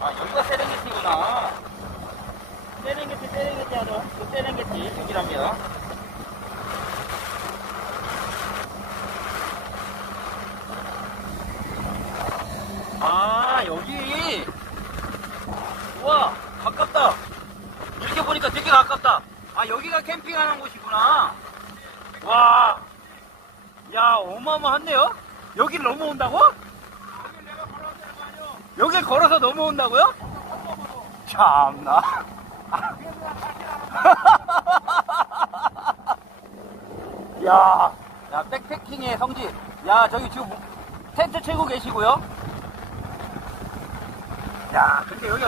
아, 여기가 세렝게티구나. 세렝게티 하죠. 그 세렝게티, 여기랍니다. 아, 여기. 우와, 가깝다. 이렇게 보니까 되게 가깝다. 아, 여기가 캠핑하는 곳이구나. 와. 야, 어마어마한데요? 여기를 넘어온다고? 여길 걸어서 넘어온다고요? 참나. 야, 야, 백패킹의 성지. 야, 저기 지금 텐트 치고 계시고요. 야, 근데 여기